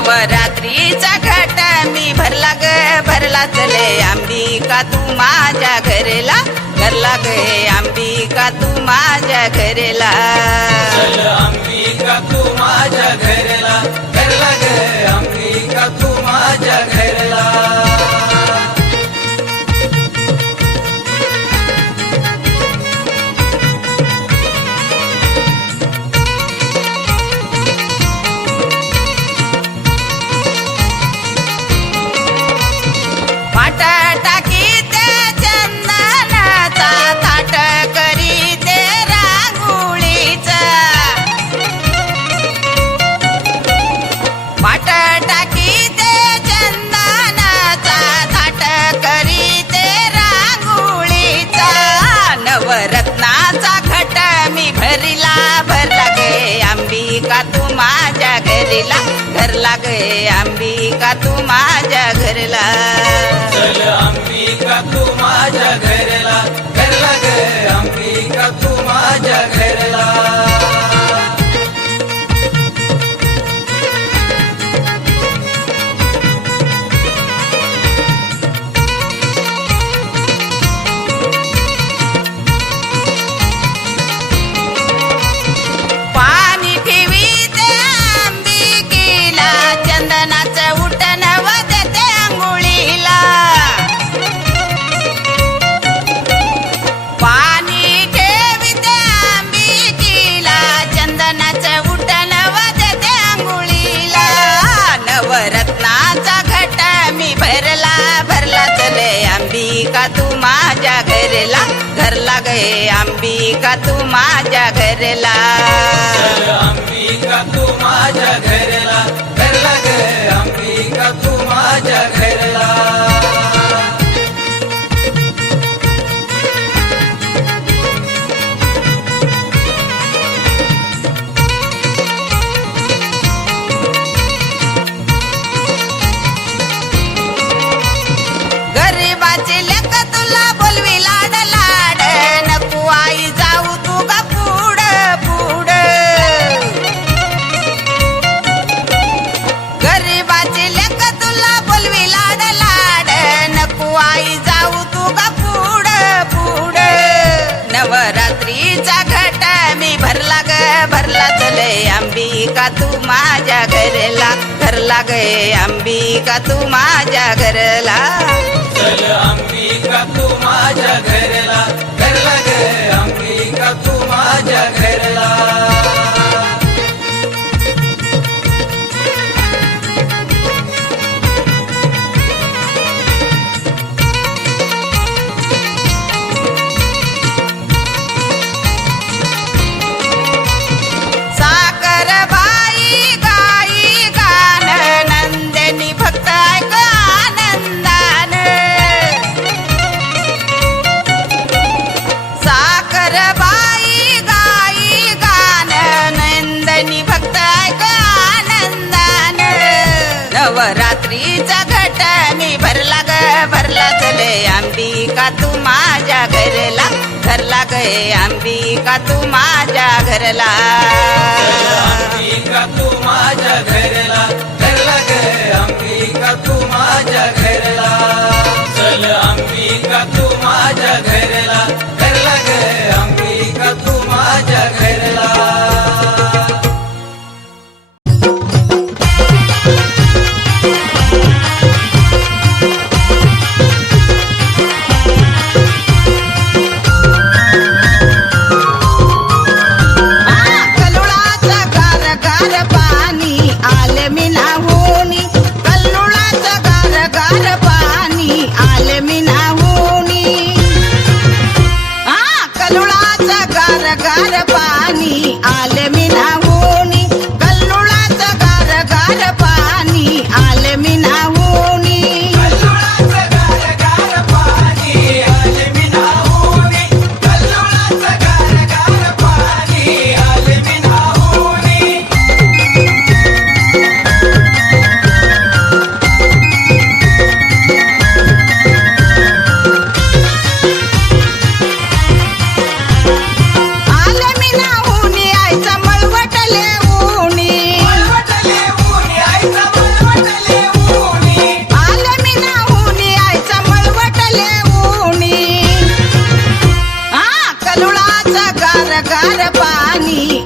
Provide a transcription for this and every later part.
नवरात्रीचा घट मी भरला ग भरला, चले अंबिका तू माझ्या घरला, घरला ग अंबिका तू माझ्या घरला, चल अंबिका तू माझ्या घरला, घरला ग अंबिका तू माझ्या घरला. रत्नाचा घट मी भरला भरला गे अंबिका तू माझ्या घरला, घरला गे अंबिका तू माझ्या घरला, चल अंबिका तू माझ्या घरला, घरला ग अंबिका तू माझ्या घरला. रत्नाचा घट मी भरला भरला, चले अंबिका तू माझ्या घरला, घरला गे अंबिका तू माझ्या घरला, चल अंबिका तू माझ्या घरला, घरला ग अंबिका तू माझ्या घरला. नवरात्रीचा घट मी भरला ग भरला, चले अंबिका तू माझ्या घरला, घरला गे अंबिका तू माझ्या घरला, चल अंबिका तू माझ्या घरला, घरला ग अंबिका तू माझ्या घरला. नवरात्रीचा घट मी भरला ग भरला, चले अंबिका तू माझ्या घरला, घरला गे अंबिका तू माझ्या घरला, चल अंबिका तू माझ्या घरला, घरला ग अंबिका तू माझ्या घरला, चल अंबिका तू माझ्या घरला, घरला ग अंबिका तू माझ्या घरला. आले मी नाहून यायचा मळवट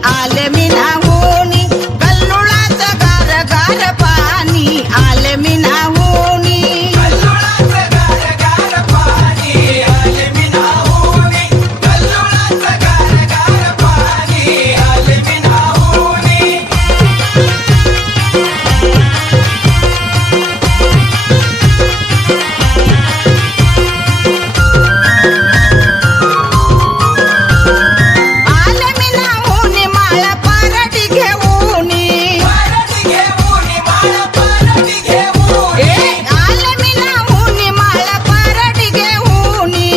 आले मी नाहूनी कल्लोळाचं गार गार पाणी आले मी नाहूनी कल्लोळाचं गार गार पाणी आले मी नाहूनी कल्लोळाचं गार गार पाणी आले मी नाहूनी आले मी नाहूनी माळा पारडी घेऊनी पारडी घेऊनी बाळा पारडी घेऊनी आले मी नाहूनी माळा पारडी घेऊनी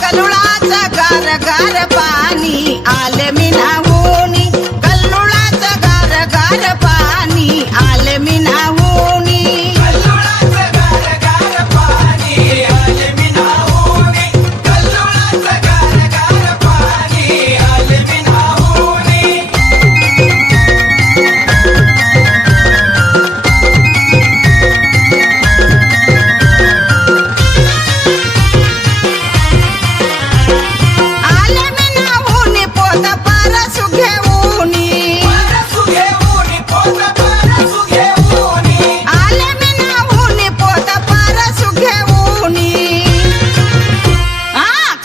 कल्लोळाचं गार गार पाणी आले मी नाहूनी कल्लोळाचं गार गार पाणी आले मी नाहूनी कल्लोळाचं गार गार पाणी आले मी नाहूनी कल्लोळाचं गार गार पाणी आले मी नाहूनी आले मी नाहूनी पोत पारसू घेऊनी परसू घेऊनी पोत परसू घेऊनी आले मी नाहूनी पोत पारसू घेऊनी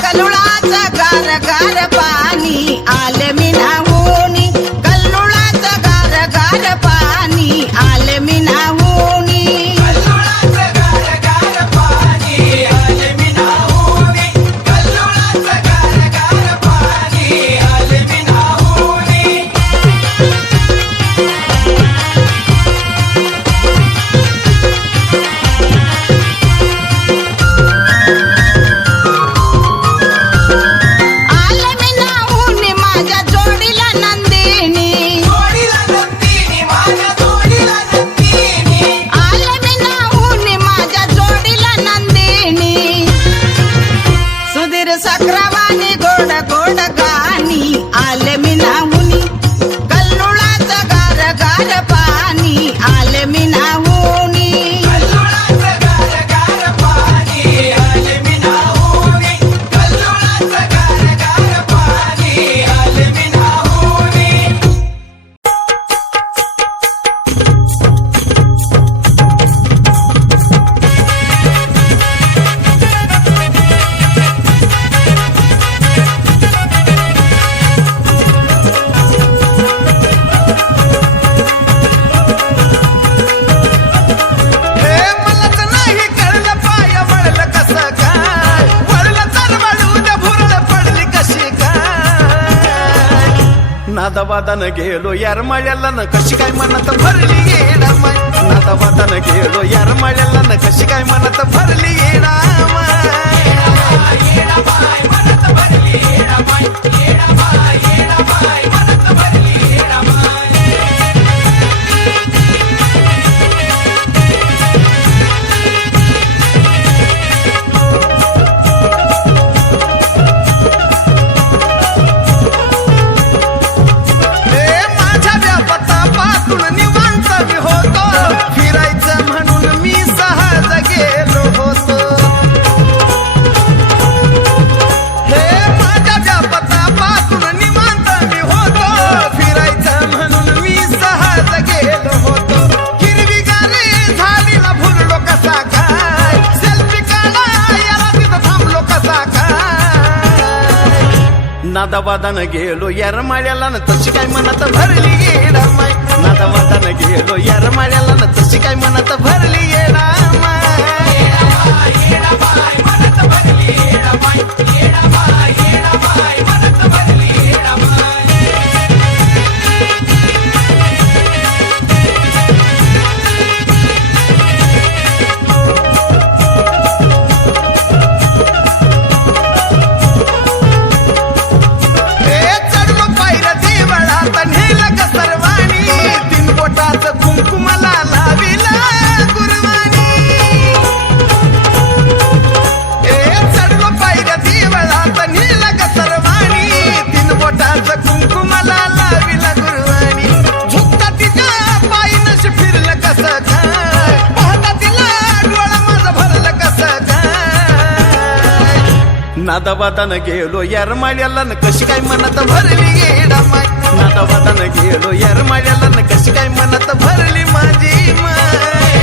कल्लोळाचं गार गार पाणी आले मी नाहूनी कल्लोळाचं गार गार पाणी आले मी नाहूनी कल्लोळाचं गार गार पाणी आले मी नाहूनी कल्लोळाचं गार गार पाणी आले मी नाहूनी आले मी नाहूनी माझ्या जोडीला नंदिनी जोडीला नंदिनी माझ्या जोडीला नंदिनी आले मी नाहूनी माझ्या जोडीला नंदिनी सुधीर सक्रावानी गोड गोड गाणी आले मी नाहूनी कल्लोळाचं गार गार पाणी आले मी नाहूनी कल्लोळाचं गार गार पाणी आले मी नाहूनी कल्लोळाचं गार गार पाणी आले मी नाहूनी हे मलाच नाही कळलं पाय वळलं कसं काय वळलं तर वळू द्या भुरळ पडली कशी काय नादावादानं गेलो यार मळ्याला न कशी काय मनात भरली येडा माय नादावादानं गेलो यार मळ्याला न कशी काय मनात भरली येडा माय येडा माय मनात भरली येडा माय येडा माय मनात भरली येडा माय हे माझ्या व्यापतापातून निवांत मी होतो फिरायचं म्हणून मी सहज गेलो होतो हे माझ्या व्यापतापातून निवांत मी होतो फिरायचं म्हणून मी सहज गेलो होतो हिरवीगारी झाडीला भुरलो कसा काय सेल्फी काढायला तिथं थांबलो कसा काय नादावादानं गेलो यार माळ्याला न तशी काय मनात भरली येडा माय नादावादानं गेलो यार माळ्याला न तशी काय मनात भरली येडा माय येडा माय मनात भरली येडा माय येडा माय मनात भरली येडा माय हे चढलो पायऱ्या देवळात नेलं ग सर्वाणी तीन बोटाचं कुंकुमला लाविला गुरवाणी हे चढलो पायऱ्या देवळात नेलं नादावादान गेलो येरमाळ्याला न कशी काय मनात भरली येडा माय नादावादान गेलो येरमाळ्याला न कशी काय मनात भरली माझी माय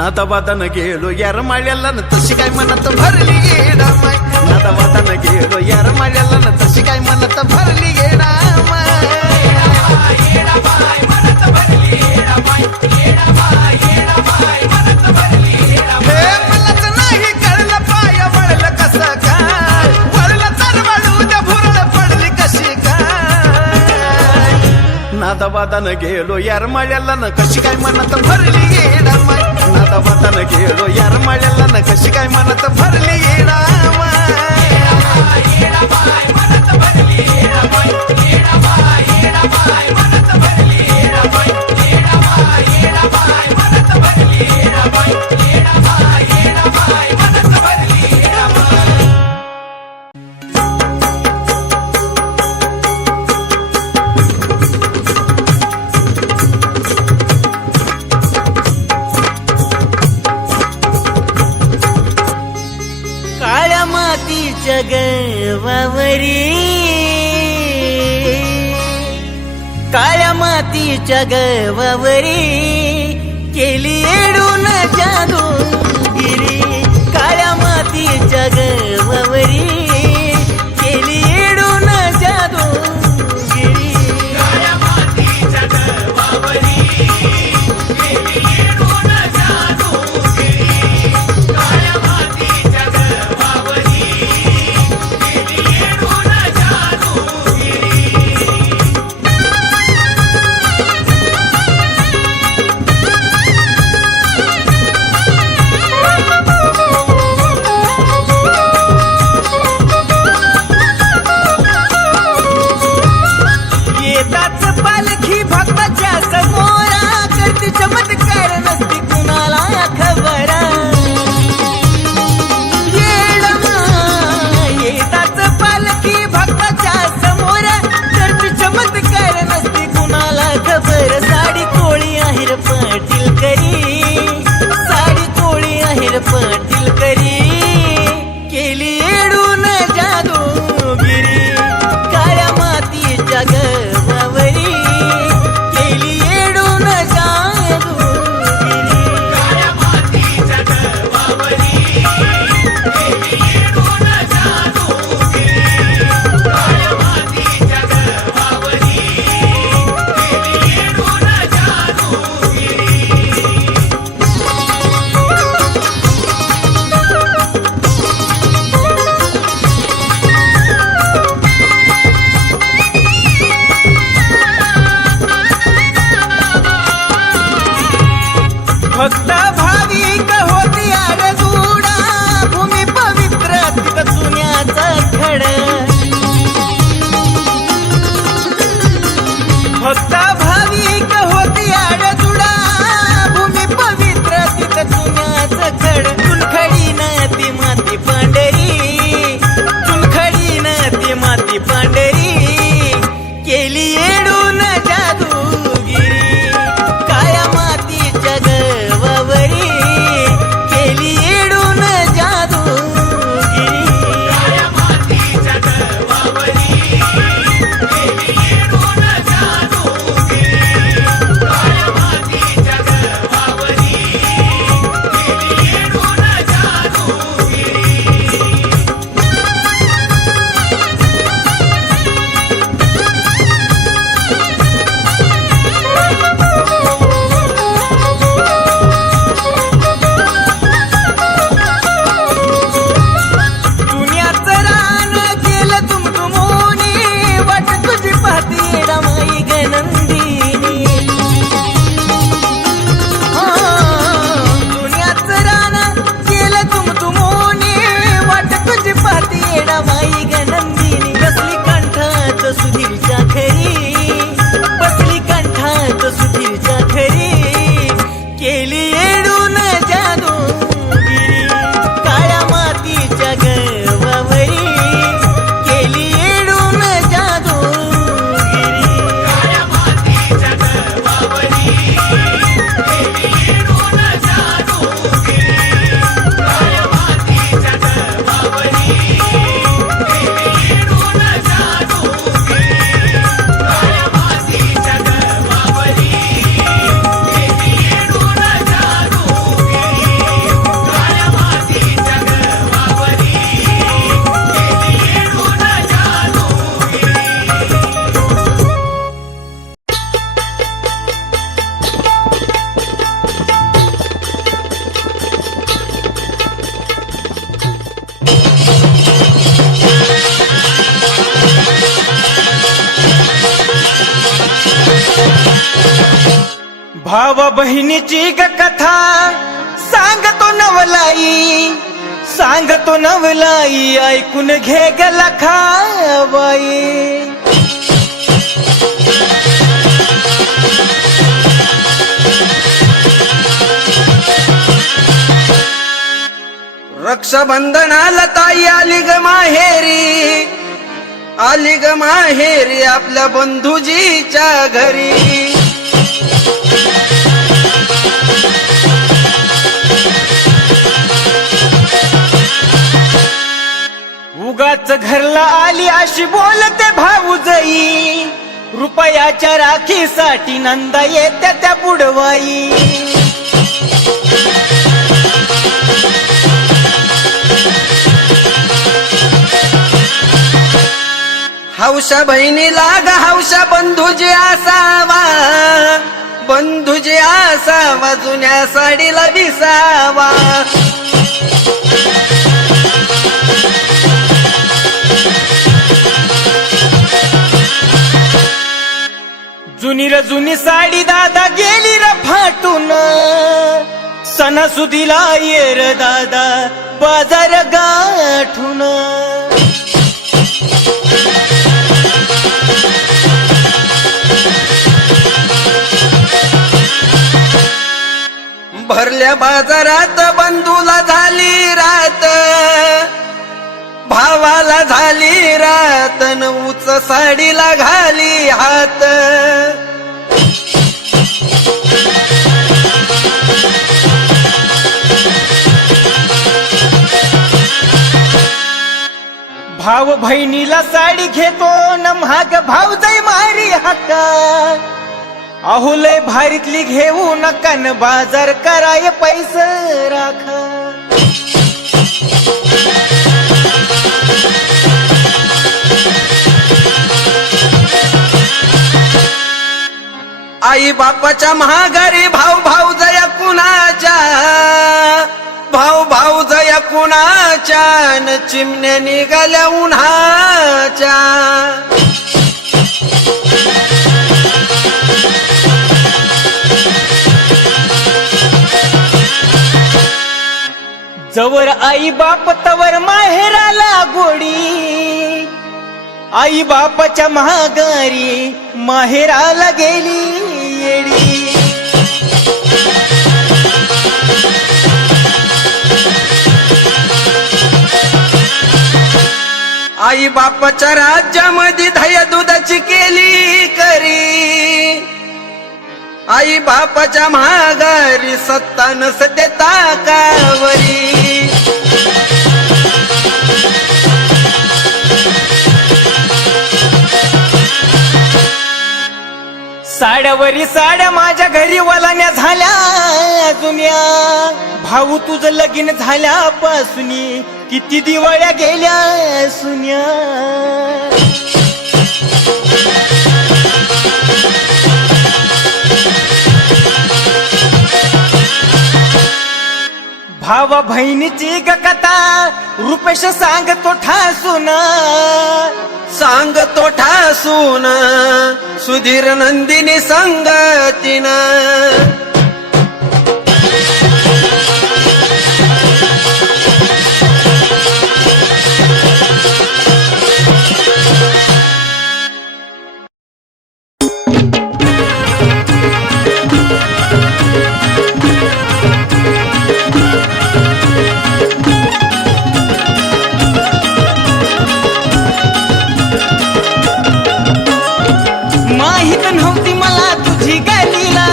नादावादान गेलो येरमाळ्याला न तशी काय मनात भरली येडा माय नादावादान गेलो येरमाळ्याला न तशी काय मनात भरली येडा माय हे मलाच नाही कळलं पाय वळलं कसं काय वळलं तर वळू द्या भुरळ पडली कशी काय नादावादान गेलो येरमाळ्याला न कशी काय मनात भरली येडा माय नादावादान गेलो येरमाळ्याला न कशी काय मनात भरली येडा काळ्या मातीच्या गवावरी केली येडून जादूगिरी काळ्या मातीच्या गवावरी केली येडून जादूगिरी काळ्या मातीच्या गवावरी केली येडून जादूगिरी काळ्या मातीच्या गवावरी केली येडून जादूगिरी भावा बहिणीची ग कथा सांगतो नवलाई, सांगतो नवलाई, ऐकून घे ग लखाबाई. रक्षाबंधनाला ताई आली ग माहेरी, आली ग माहेरी आपल्या बंधुजीच्या घरी. उगाच घरला आली अशी बोलते भाऊजई, रुपयाच्या राखीसाठी नंदा येत्या त्या बुडवाई. हौशा बहिणीला ग हौशा बंधुजी असावा, बंधुजी असावा, जुन्या साडीला विसावा. जुनी र जुनी साडी दादा गेली र फाटून, सणासुदीला ये र दादा बाजार गाठून. भरल्या बाजारात बंधूला झाली रात, भावाला झाली रात, न उच साडीला घाली हात. भाव बहिणीला साडी घेतो न महाग भाऊजाई मारी हक्का. अहो लय भारीतली घेऊ नका न बाजार कराय पैसे राखा. आई बापाच्या महागारी भाऊ भाऊ जया कुणाच्या, भाऊ भाऊ जया कुणाच्या, न चिमण्या निघाल्या उन्हाच्या. जवर आई बाप तवर माहेराला गोडी, आई बापाच्या महागारी माहेराला गेली येडी. आई बापाच्या राज्यामध्ये दह्या दुधाची केली करी, आई बापाच्या महागारी सत्ता नसते ताकावरी. साड्यावरी साड्या माझ्या घरी वलाण्या झाल्या जुन्या, भाऊ तुझं लगीन झाल्यापासून किती दिवाळ्या गेल्या सुन्या. भावा बहिणीची ग कथा रुपेश सांगतो ठासून, सांगतो ठासून, सुधीर नंदिनी संगतीन. माहित नव्हती मला तुझी गलीला,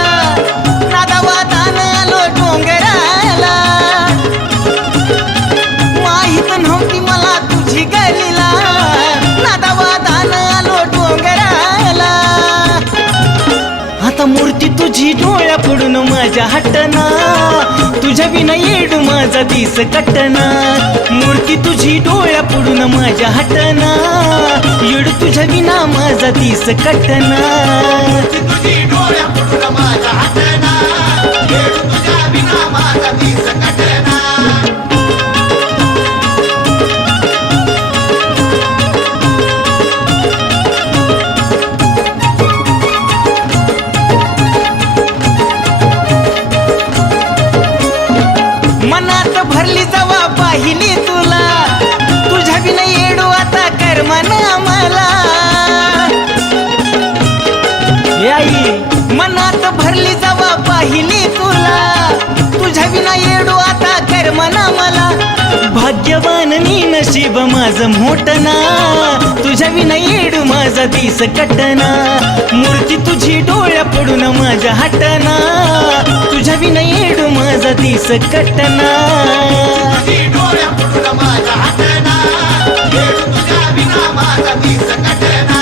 नादावादान आलो डोंगराला. माहित नव्हती मला तुझी गलीला, नादावादान आलो डोंगराला. आता मूर्ती तुझी डोळ्या पडून माझ्या हटना, तुझ्या विना येडू माझा दिस कटना. मूर्ती तुझी डोळ्या पडून माझ्या हटना, येडू तुझ्या विना माझा दिस कटना. तुझी डोळ्या पडून माझा हातना, येडू तुझ्या विना माझा दिस कटना. मला हे आई मनात भरली जवा पाहिली तुला तुझ्या विना येडू आता कर मना मला भाग्यवान मी नशीब माझं मोठना तुझ्या विना येडू माझा दिस कटना मूर्ती तुझी डोळ्या पडून माझ्या हटना तुझ्या विना येडू माझा दिस कटना तुझी डोळ्या पडून माझ्या हातना येडू तुझ्या विना माझा दिस कटना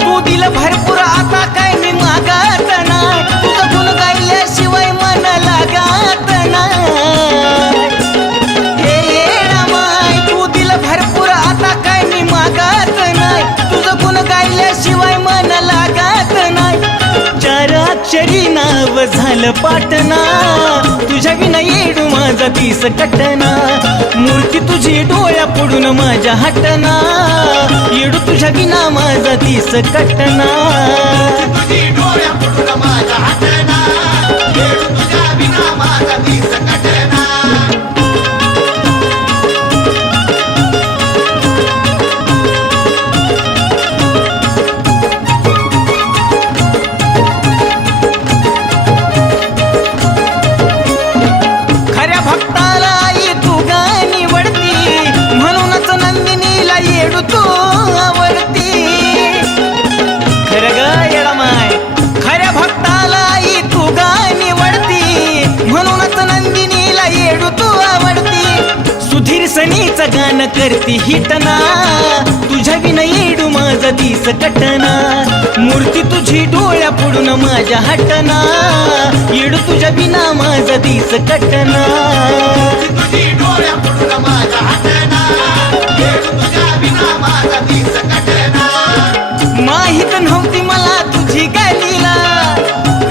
तू दिलं भरपूर आता काय मी मागत नाही तुझं गुण गायल्याशिवाय मन लागत नाही हे येडामाय तू दिलं भरपूर आता काय मी मागत नाही तुझं गुण गायल्याशिवाय मन लागत नाही चार अक्षरी नाव झालं पाटना तुझ्या विना येडू माझा दिस कटना मूर्ती तुझी डोळ्या पडून माझ्या हटना येडू तुझ्या विना माझा दिस कटना तुझी डोळ्या पडून माझ्या हातना येडू तुझ्या विना माझा दिस कटना खऱ्या भक्ताला आई तू गाणी वडती म्हणूनच नंदिनीला येडू तू आवडती खरं ग येडामाय खऱ्या भक्ताला आई तू गाणी वडती म्हणूनच नंदिनीला येडू तू आवडती सुधीर सनीचं गाणं करती हिटना तुझ्या विना येडू माझा दिस कटना मूर्ती तुझी डोळ्या पडून माझ्या हटना येडू तुझ्या विना माझा दिस कटना तुझी डोळ्या पडून माझ्या हातना येडू तुझ्या विना माझा दिस कटना माहित नव्हती मला तुझी गलीला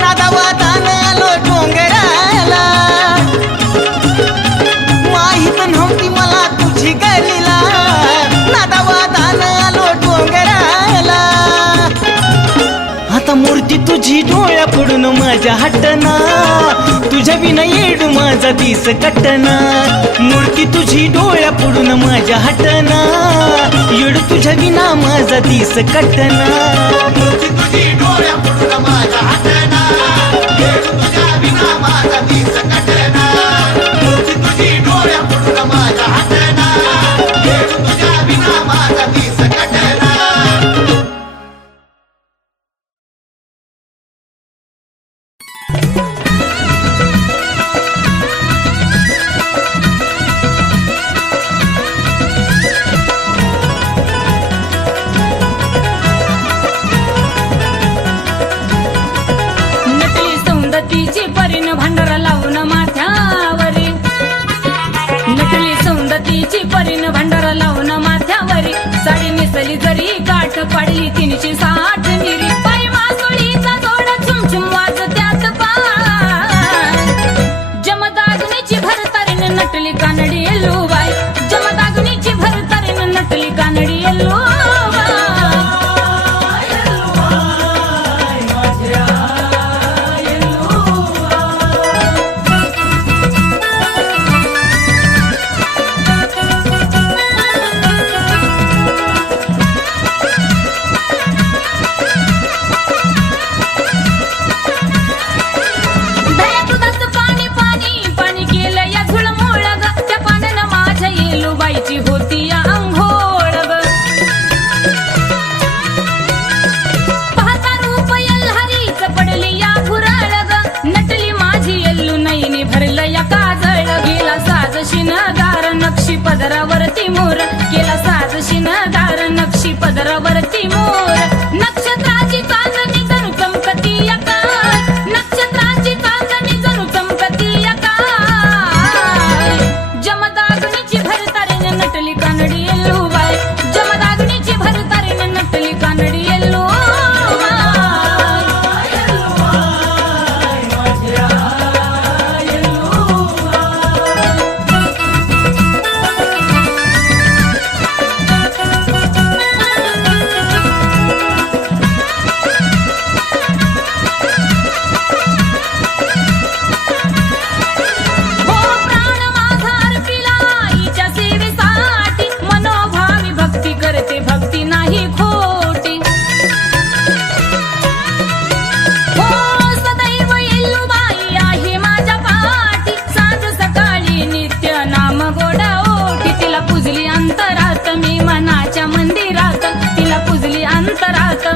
नादावादानं आलो डोंगराला माहित नव्हती मला तुझी गलीला नादावादानं आलो डोंगराला आता मूर्ती तुझी डोळ्या पडून माझ्या हटना तुझ्या विना येडू माझा दिस कटना मूर्ती तुझी डोळ्या पडून माझ्या हटना येडू तुझ्या विना माझा दिस कटना मूर्ती तुझी डोळ्या पडून माझ्या हातना येडू तुझ्या विना माझा दिस कटना मूर्ती तुझी डोळ्या पडून माझ्या हातना येडू तुझ्या विना माझा दिस कटना नकली सौंदतीची परीन भांडारा लावून माथ्यावरी नकली सौंदतीची परीन भांडारा लावून माथ्यावरी साडी नेसली जरी गाठ पाडली 360 मिरी पाय मासोळीचा जोड छुमछुम वाजत्यात पाय जमदाग्नीची भरतारीन नटली कानडी येल्लूबाई जमदाग्नीची भरतारीन नटली कानडी येल्लूबाई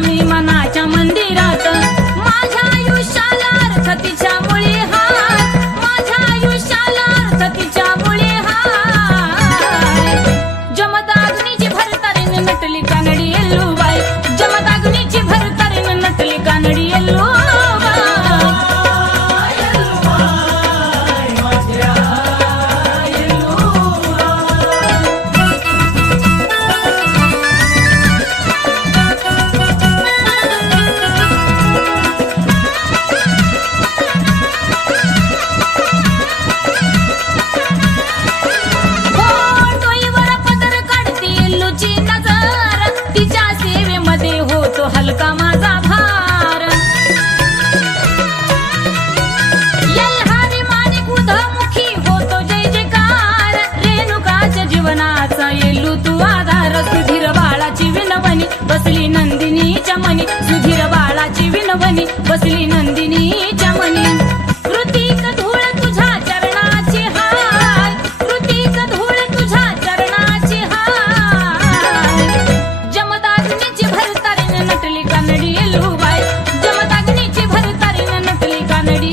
मी मनाच्या मंदिरात माझ्या आयुष्याला अर्थ तिच्या मुळे हाय माझ्या आयुष्याला अर्थ तिच्या मुळे हाय जमदाग्नीची भरतारीन नटली कानडी येल्लूबाई जमदाग्नीची भरतारीन नटली कानडी येल्लूबाई हलका माझा भार यल्हारी माणिक उधमुखी होतो जय जयकार रेणुकाच्या जीवनाचा येल्लू तू आधार सुधीर बाळाची विनवणी बसली नंदिनीच्या मनी सुधीर बाळाची विनवणी बसली नंदिनीच्या मनी कृतिक धूळ तुझ्या चरणाची हाय कृतिक धूळ तुझ्या चरणाची हाय जमदाग्नीची भरतारीन नटली कानडी येल्लूबाई जमदाग्नीची भरतारीन नटली कानडी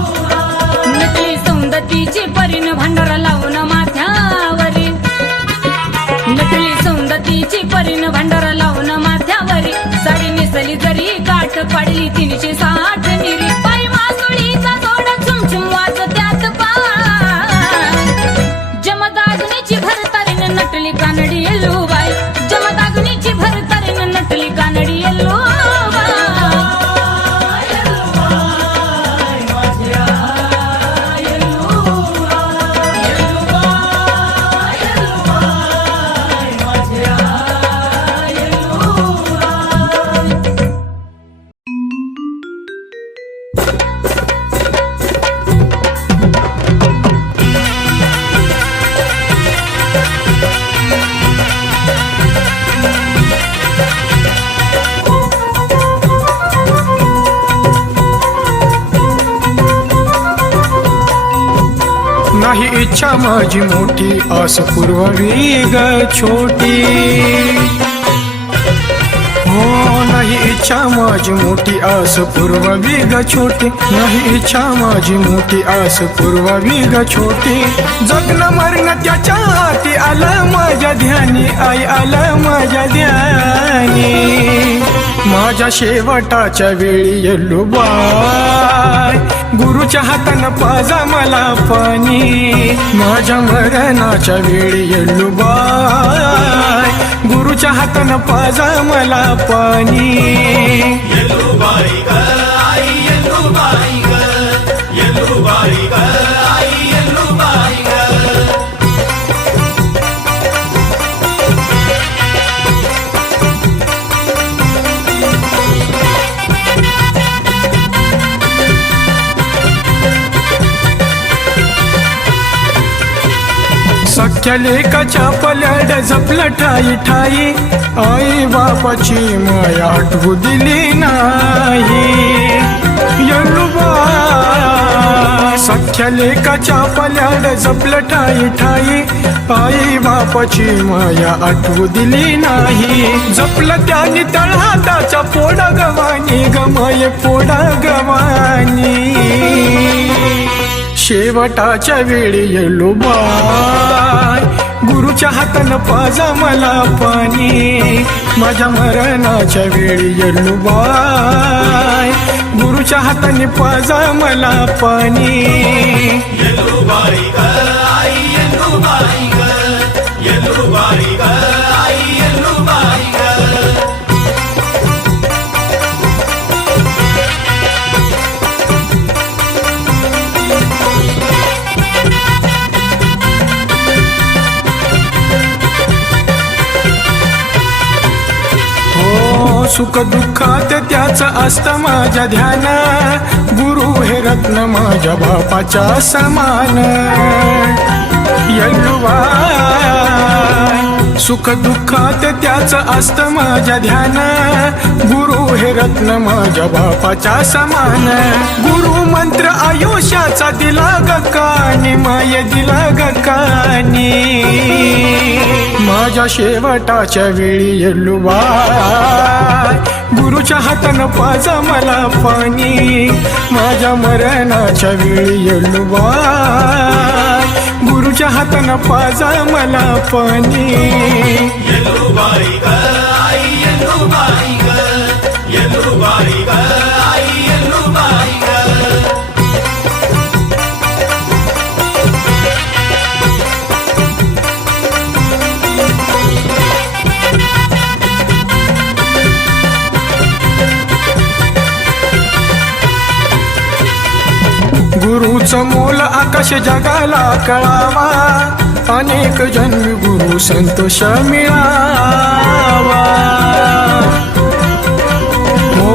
नटली सौंदतीची परीन भांडारा लावून माथ्यावरी नटली सौंदतीची परीन भांडारा लावून माथ्यावरी साडी नेसली जरी काठ पाडली 360 निरी पाय मासुळीचा जोड चुमचुम वाजत्यात पाय जमदाग्नीची भरतारीन नटली कानडी येल्लूबाई जमदाग्नीची भरतारीन नटली कानडी नाही इच्छा माझी मोठी आस पुरवावी ग छोटी हो नाही इच्छा माझी मोठी आस पुरवावी ग छोटी नाही इच्छा माझी मोठी आस पुरवावी ग छोटी जगणं मरण त्याच्या हाती आलं माझ्या ध्यानी आई आलं माझ्या ध्यानी माझ्या शेवटाच्या वेळी येल्लूबाई गुरुच्या हातानं पाजा मला पाणी माझ्या मरणाच्या वेळी येल्लूबाई गुरुच्या हातानं पाजा मला पाणी येल्लूबाई ग आई येल्लूबाई ग येल्लूबाई ग आई येल्लूबाई ग सख्या लेकाच्या पल्याड झपलं ठाई ठाई आई बापाची माया आठवू दिली नाही येल्लूबाई सख्या लेकाच्या पल्याड झपलं ठाई ठाई आई बापाची माया आठवू दिली नाही जपलं त्याने तळहाताच्या पोडा गवानी गमाये पोडा गवानी शेवटाच्या वेळी येल्लूबाई गुरुच्या हातानं पाजा मला पाणी माझ्या मरणाच्या वेळी येल्लूबाई गुरुच्या हाताने पाजा मला पाणी येल्लूबाई ग आई येल्लूबाई ग येल्लूबाई ग आई येल्लूबाई ग सुख दुःखात त्याच असतं माझ्या ध्यान गुरु हे रत्न माझ्या बापाच्या समान येल्लूबाई सुख दुःखात त्याच असत माझ्या ध्यान गुरु हे रत्न माझ्या बापाच्या समान गुरु मंत्र आयुष्याचा दिला गकानी माय दिला गकानी माझ्या शेवटाच्या वेळी येल्लुबाई गुरुच्या हातानं पाजा मला पाणी माझ्या मरणाच्या वेळी येल्लुबाई गुरुच्या हातानं पाजा मला पाणी येल्लुबाई ग आई येल्लुबाई ग येल्लुबाई ग आई येल्लुबाई ग गुरुचं मोल आकाश जगाला कळावा अनेक जन्मी गुरु संतोष मिळावा हो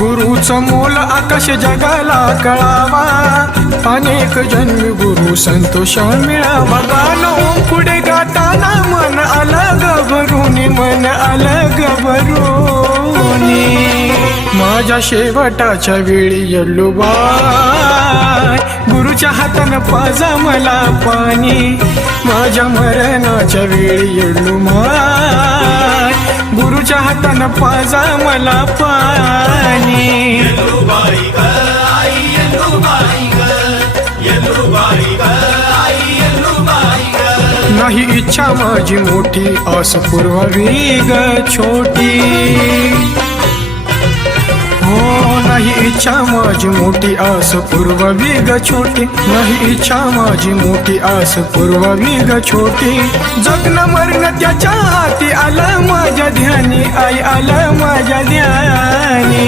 गुरुचं मोल आकाश जगाला कळावा अनेक जन्मी गुरु संतोष मिळावा गाणं पुढे गाताना मन अलग भरून मन अलग भरून माझ्या शेवटाच्या वेळी येल्लुबाई गुरुच्या हातानं पाजा मला पाणी माझ्या मरणाच्या वेळी येल्लुबाई गुरुच्या हातानं पाजा मला पाणी येल्लुबाई ग आई येल्लुबाई ग येल्लुबाई ग आई येल्लुबाई ग नाही इच्छा माझी मोठी आस पुरवावी ग छोटी हो नाही इच्छा माझी मोठी आस पुरवावी ग छोटी नाही इच्छा माझी मोठी आस पुरवावी ग छोटी जगणं मरण त्याच्या हाती आलं माझ्या ध्यानी आई आलं माझ्या ध्यानी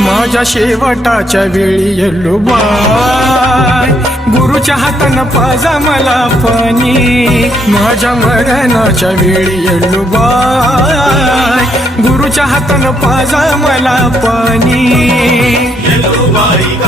माझ्या शेवटाच्या वेळी येल्लुबाई गुरुच्या हातानं पाजा मला पाणी माझ्या मरणाच्या वेळी येल्लुबाई गुरुच्या हातानं पाजा मला पाणी येल्लुबाई ग